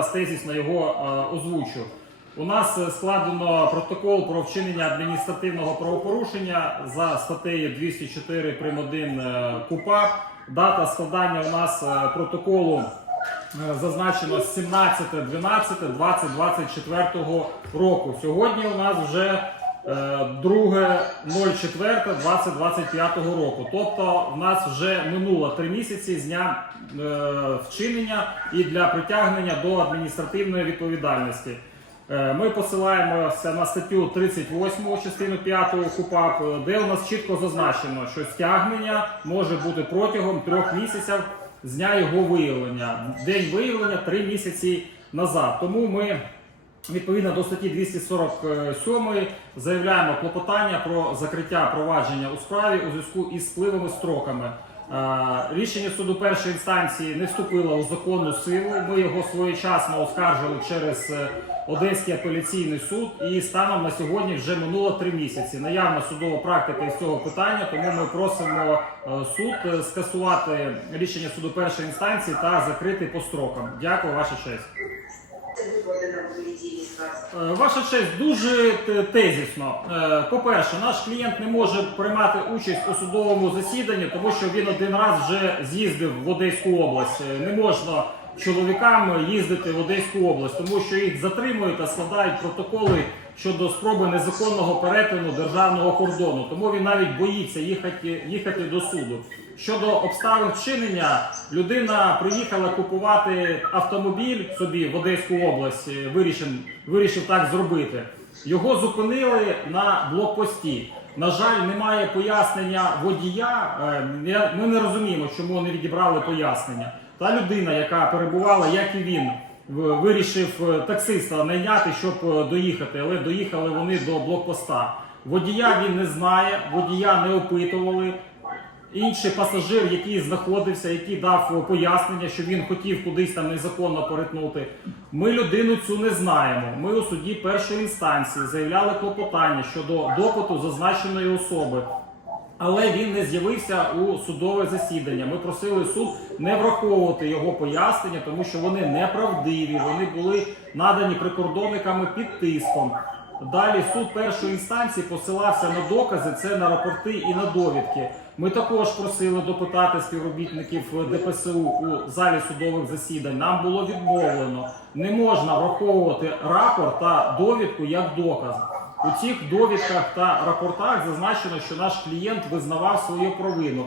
зараз тезісно його е, озвучу. У нас е, складено протокол про вчинення адміністративного правопорушення за статтею 204 прим. 1 КУПА. Дата складання у нас е, протоколу е, зазначено 17.12.2024 року. Сьогодні у нас вже е, 2.04.2025 року. Тобто в нас вже минуло три місяці з дня е, вчинення і для притягнення до адміністративної відповідальності. Е, Ми посилаємося на статтю 38 частину 5 КУПАП, е, де у нас чітко зазначено, що стягнення може бути протягом трьох місяців з дня його виявлення. День виявлення три місяці назад. Тому ми відповідно до статті 247 заявляємо клопотання про закриття провадження у справі у зв'язку із спливими строками. Е, Рішення суду першої інстанції не вступило у законну силу. Ми його своєчасно оскаржили через е, Одеський апеляційний суд, і станом на сьогодні вже минуло три місяці. Наявна судова практика із цього питання, тому ми просимо е, суд скасувати рішення суду першої інстанції та закрити по строкам. Дякую, ваша честь. Це викладено в поліційній скарзі. Е, Ваша честь, дуже тезісно. Е, По-перше, наш клієнт не може приймати участь у судовому засіданні, тому що він один раз вже з'їздив в Одеську область. Е, Не можна чоловікам їздити в Одеську область, тому що їх затримують та складають протоколи щодо спроби незаконного перетину державного кордону. Тому він навіть боїться їхати, їхати до суду. Щодо обставин вчинення, людина приїхала купувати автомобіль собі в Одеську область, е, вирішив, вирішив так зробити. Його зупинили на блокпості. На жаль, немає пояснення водія. Е, Ми не розуміємо, чому не відібрали пояснення. Та людина, яка перебувала, як і він, вирішив е, таксиста найняти, щоб е, доїхати, але доїхали вони до блокпоста. Водія він не знає, водія не опитували. Інший пасажир, який знаходився, який дав пояснення, що він хотів кудись там незаконно перетнути. Ми людину цю не знаємо. Ми у суді першої інстанції заявляли клопотання щодо допиту зазначеної особи. Але він не з'явився у судове засідання. Ми просили суд не враховувати його пояснення, тому що вони неправдиві, вони були надані прикордонниками під тиском. Далі суд першої інстанції посилався на докази, це на рапорти і на довідки. Ми також просили допитати співробітників ДПСУ у залі судових засідань. Нам було відмовлено. Не можна враховувати рапорт та довідку як доказ. У цих довідках та рапортах зазначено, що наш клієнт визнавав свою провину.